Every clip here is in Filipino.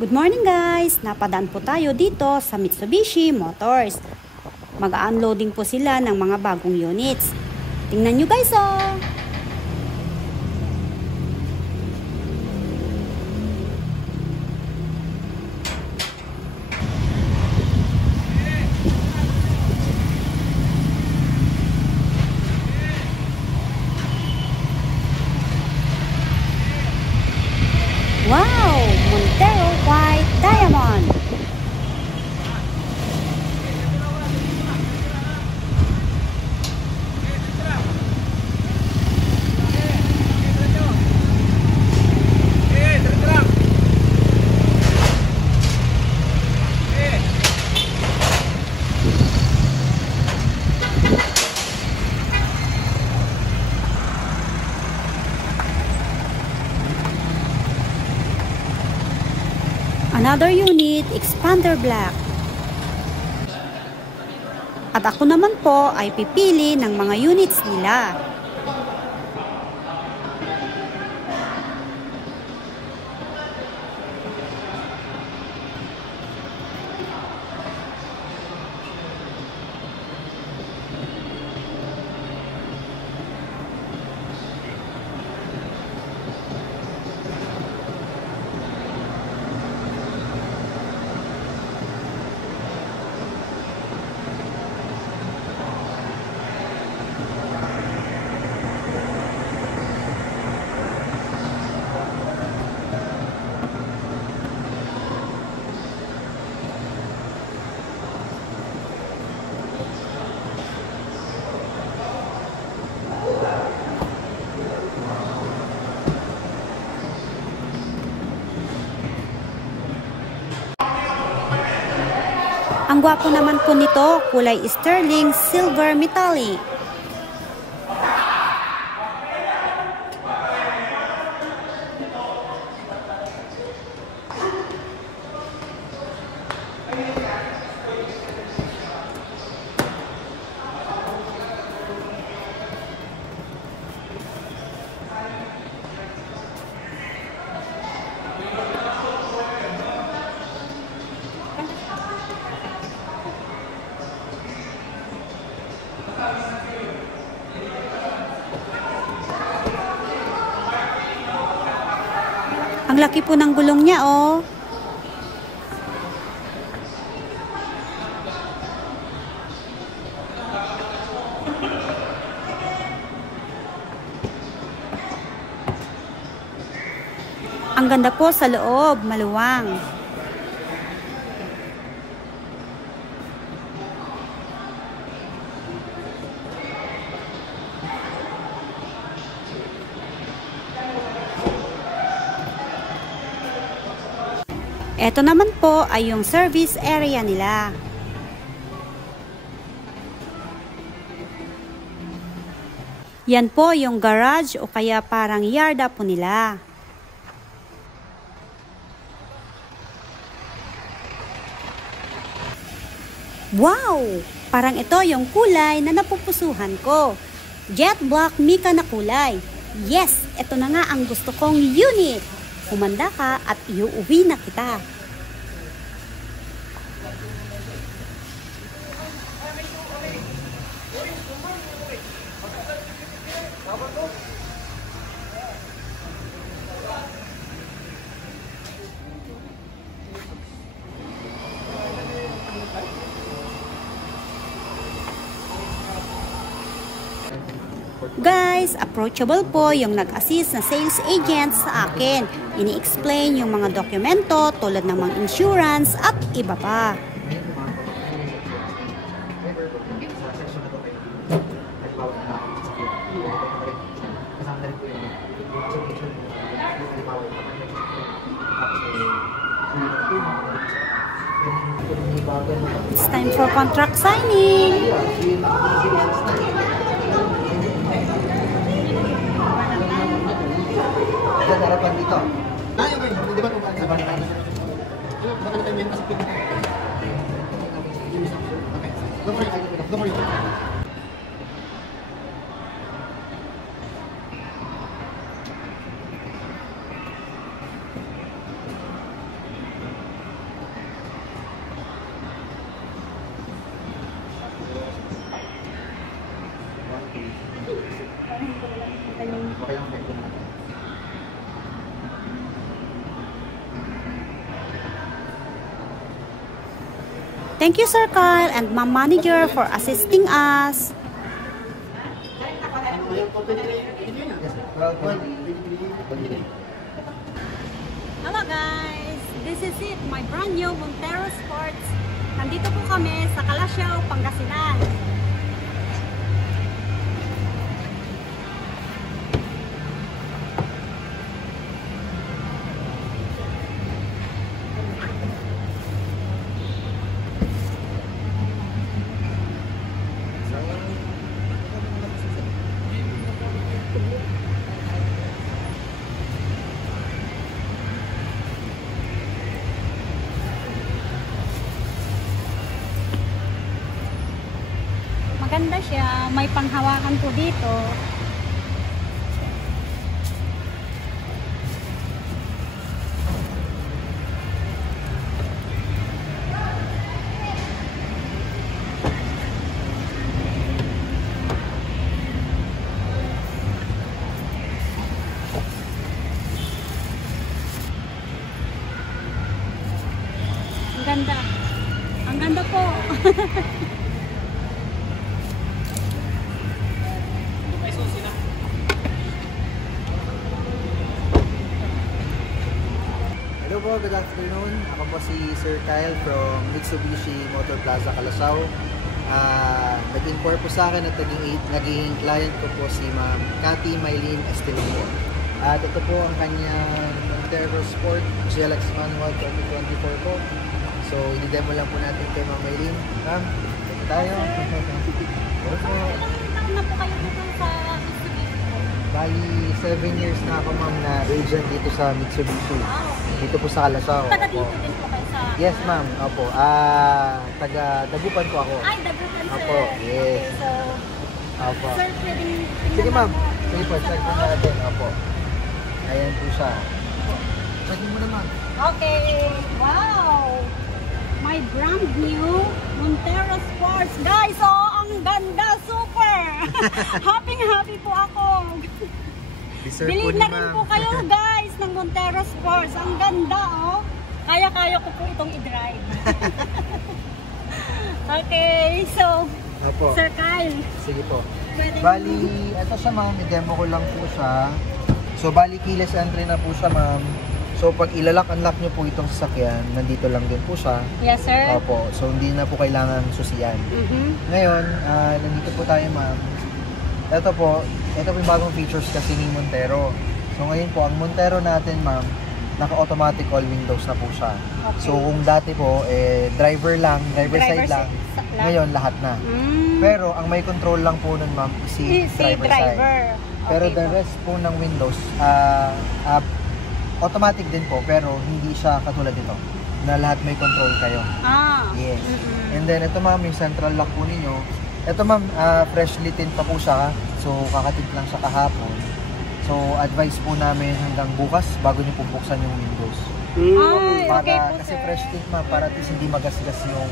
Good morning guys! Napadaan po tayo dito sa Mitsubishi Motors. Mag-unloading po sila ng mga bagong units. Tingnan nyo guys oh! Wow! Montero White Diamond! Another unit, Expander Black. At ako naman po ay pipili ng mga units nila. Ang gwapo naman po nito, kulay sterling silver metallic. Ang laki po ng gulong niya, oh. Ang ganda po sa loob, maluwang. Ito naman po ay yung service area nila. Yan po yung garage o kaya parang yarda po nila. Wow! Parang ito yung kulay na napupusuhan ko. Jet black mica na kulay. Yes! Ito na nga ang gusto kong unit. Humanda ka at iuuwi na kita. Guys, approachable po yung nag-assist na sales agent sa akin. Ini-explain yung mga dokumento tulad ng mga insurance at iba pa. It's time for contract signing. Harapan dito. Tayo kayo, di ba kung sa balikan? Baka na tayo may nasipin na tayo. Okay. Go for it. Thank you, Sir Kyle and Ma'am Manager for assisting us. Hello guys! This is it, my brand new Montero Sports. Nandito po kami sa Calasiao, Pangasinan. Maganda siya, may panghawakan po dito. Ang ganda. Ang ganda po. Hello po, good afternoon. Ako po si Sir Kyle from Mitsubishi Motor Plaza, Calasiao. Nag-inquire po sa akin at naging client ko po si Ma'am Cathy Maylene Estelongo. At ito po ang kanyang Montero Sport GLX Manual 2024 po. So, i-demo lang po natin kay Ma'am Maylene. Ma'am, ito tayo. Hello po. Ilang taon na po kayo dito sa Mitsubishi? Bali, 7 years na ako ma'am na agent dito sa Mitsubishi. Okay. Dito po sa Calasiao. Taga dito Opo. din po kayo sa... Yes ma'am, opo. Taga Dagupan po ako. Ay, Dagupan sir. Opo, yes. Okay, so... Opo. Sir, pwedeng... Sige ma'am. tingnan Sige po, check po natin. Opo. Ayan po siya. Check mo muna ma'am. Okay. Wow! My brand new Montero Sports. Guys, oh, ang ganda. Super! Happy po ako. Deserve po Bilhin ni na rin ma'am. po kayo guys ng Montero Sports. Ang ganda, oh. Kaya-kaya ko po itong i-drive. Okay, so, Opo. Sir Kyle, Sige po. pwede Bali, ito siya ma'am. I-demo ko lang po siya. So, bali keyless entry na po siya ma'am. So, pag ilalak-unlock nyo po itong sasakyan, nandito lang din po siya. Yes, sir. Opo. So, hindi na po kailangan susiyan. Ngayon, nandito po tayo ma'am. Ito po yung bagong features kasi ni Montero. So, ngayon po, ang Montero natin ma'am, naka-automatic all windows na po siya. Okay. So, kung dati po, driver side lang. Ngayon, lahat na. Pero, ang may control lang po nun ma'am, si driver side. Pero Okay the po. rest po ng windows, automatic din po, pero hindi siya katulad dito, na lahat may control kayo. Yes. And then, ito ma'am, yung central lock po ninyo. Ito ma'am, freshly tint pa po siya. So, kakatint lang siya kahapon. So, advice po namin hanggang bukas bago nyo po buksan yung windows. Ay, Para, okay po, kasi sir. fresh tint ma'am, para at least hindi magasgas yung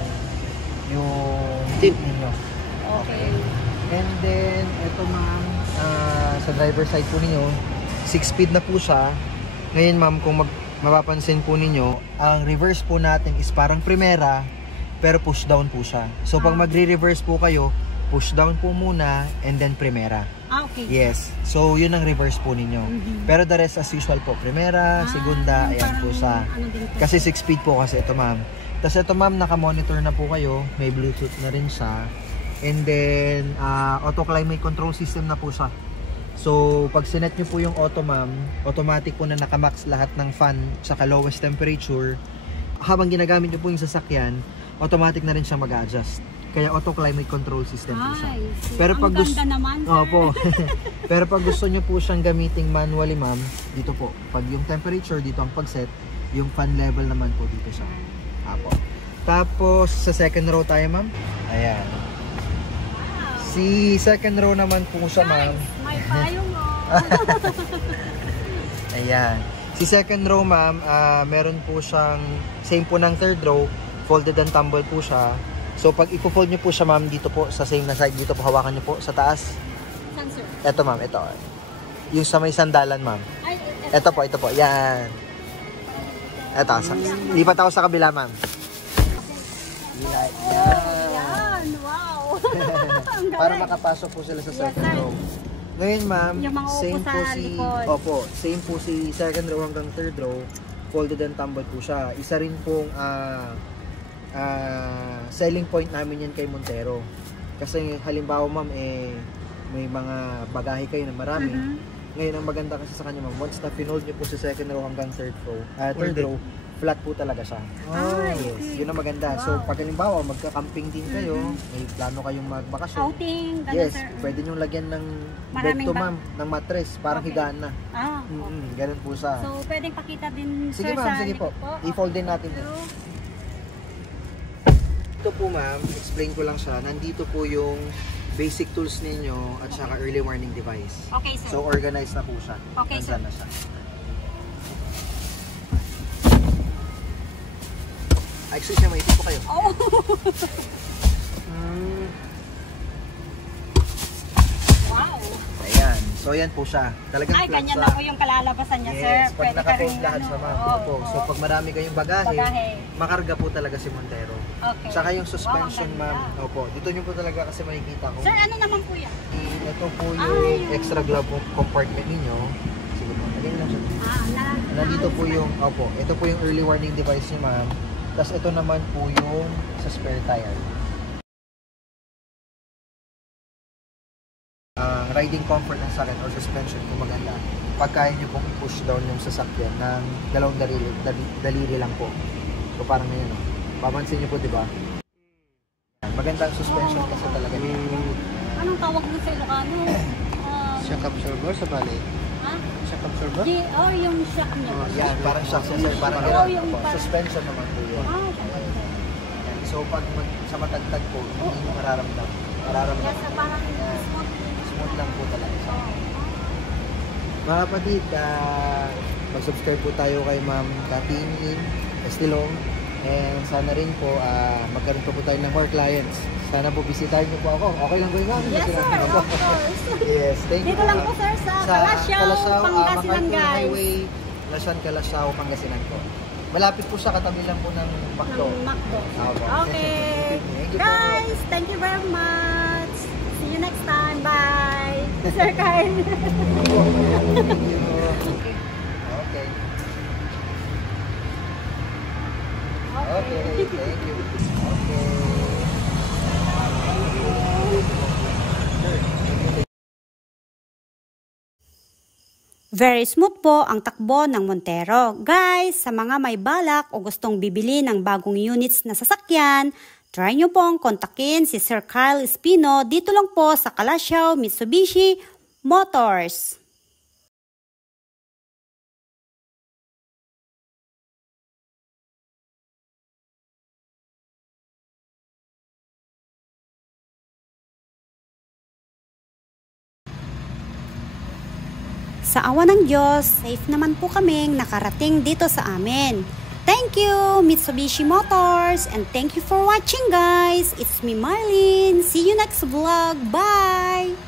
tint ninyo. Okay. And then, ito ma'am, sa driver side po ninyo, 6-speed na po siya. Ngayon ma'am, kung mapapansin po ninyo, ang reverse po natin is parang primera, pero push down po siya. So, pag magre-reverse po kayo, push down po muna, and then primera. Okay. Yes. So, yun ang reverse po ninyo. Pero the rest as usual po, primera, segunda, ayan po sa... Ano din po? Kasi 6-speed po kasi ito ma'am. Tapos ito ma'am, naka-monitor na po kayo. May Bluetooth na rin siya. And then, auto climate control system na po siya. So, pag sinet nyo po yung auto ma'am, automatic po na nakamax lahat ng fan saka lowest temperature. Habang ginagamit nyo po yung sasakyan, automatic na rin siya mag-adjust. Kaya auto climate control system po siya. Ay, Pero ang pag gusto, ganda naman, sir. opo. Pero pag gusto nyo po siyang gamiting manually ma'am, dito po. Pag yung temperature, dito ang pag-set. Yung fan level naman po dito siya. Apo. Tapos, sa second row tayo ma'am. Ayan. Si second row naman po siya ma'am. Guys, may payong oh. Ayan. Si second row ma'am, meron po siyang, same po ng third row, folded and tumble po siya. So pag i-fold nyo po siya ma'am, dito po sa same na side, dito po hawakan nyo po sa taas. Saan, sir? Ito ma'am, ito. Yung sa may sandalan ma'am. Ay, Ito po, yan. Ito, lipat ako sa kabila ma'am. Like, Yan, wow. Ang Para galing. makapasok po sila sa Yes, second sir. row. Ngayon ma'am, Yung mga upo same sa po si likod. Opo, same po si second row hanggang third row. Folded and tumbled po siya. Isa rin pong selling point namin yan kay Montero. Kasi halimbawa ma'am, may mga bagahe kayo na marami. Ngayon ang maganda kasi sa kanya ma'am, once na pinold nyo po sa second row hanggang third row, flat po talaga siya. Yes, yun ang maganda. Wow. So pag halimbawa magka-camping din kayo, may plano kayong magbakasyon. Outing, ganun, Yes, sir. pwede nyo lagyan ng bed Maraming to ma'am, ng mattress, parang Okay. higaan na. Ganun po siya. So, pwedeng pakita din, Sige sir, ma'am, sa sige po. likod I-fold din natin. So, Ito po ma'am, explain ko lang siya. Nandito po yung basic tools ninyo at saka early warning device. okay, sir. So organized na po siya. Okay, sir. Nandyan na siya. Excuse me, maipit po kayo. Oh. Wow. Ayan. So yan po siya. Talagang Ay, flat ganyan siya. na po yung kalalabasan niya, sir. Yes, pag Pwede ka naka-fold rin, lahat ano, siya ma'am. oo, Opo. So oo. pag marami kayong bagahe, Bagahe. makarga po talaga si Montero. Okay. Saka yung suspension Wow, ang ma'am. ganda. Opo. Dito nyo po talaga kasi makikita ko. Sir, ano naman po yan? Ito po yung yung- extra glove compartment ninyo. Sige po. Lagyan lang siya. Nandito po yung, opo. Ito po yung early warning device niyo ma'am. Tapos ito naman po yung sa spare tire. Riding comfort ng sakit or suspension kung maganda. Pag kaya nyo pong i-push down yung sasakyan ng dalawang daliri lang po. So parang ngayon, oh. Papansin nyo po, di ba? Magandang suspension kasi talaga niya. Anong tawag mo sa Ilocano? Shock absorber sa bali. Ha? Shock absorber? Yung shock niya. Yan, parang shock siya sir. Parang Oo, gano'n. yung Opo. parang- Suspension naman po yun. Yan. So pag sa matagtag po, hindi nyo mararamdam. Mararamdam. Yes, parang Yan. smooth. Smooth lang po talaga siya. Mga kapatid, mag-subscribe po tayo kay Ma'am Kathleen Lin Estilong. And sana rin po, magkaroon pa po tayo ng more clients. Sana po bisitahin niyo po ako. Okay lang ba yun? Yes, sir. Of course. Yes, thank you. Dito lang po, sir, sa Calasiao, Pangasinan, MacArthur guys. Highway, Lasan, Calasiao, Pangasinan po. Malapit po siya, katabi lang po ng McDo. Ng McDo. Opo. Okay. Thank you po. Guys, thank you very much. See you next time. Bye. Sir Kyle. Thank you. Okay. Okay, thank you. Okay. Very smooth po ang takbo ng Montero. Guys, sa mga may balak o gustong bibili ng bagong units na sasakyan, try nyo pong kontakin si Sir Kyle Espino dito lang po sa Calasiao Mitsubishi Motors. Sa awa ng Diyos, safe naman po kaming nakarating dito sa amin. Thank you, Mitsubishi Motors, and thank you for watching, guys. It's me, Marlene. See you next vlog. Bye!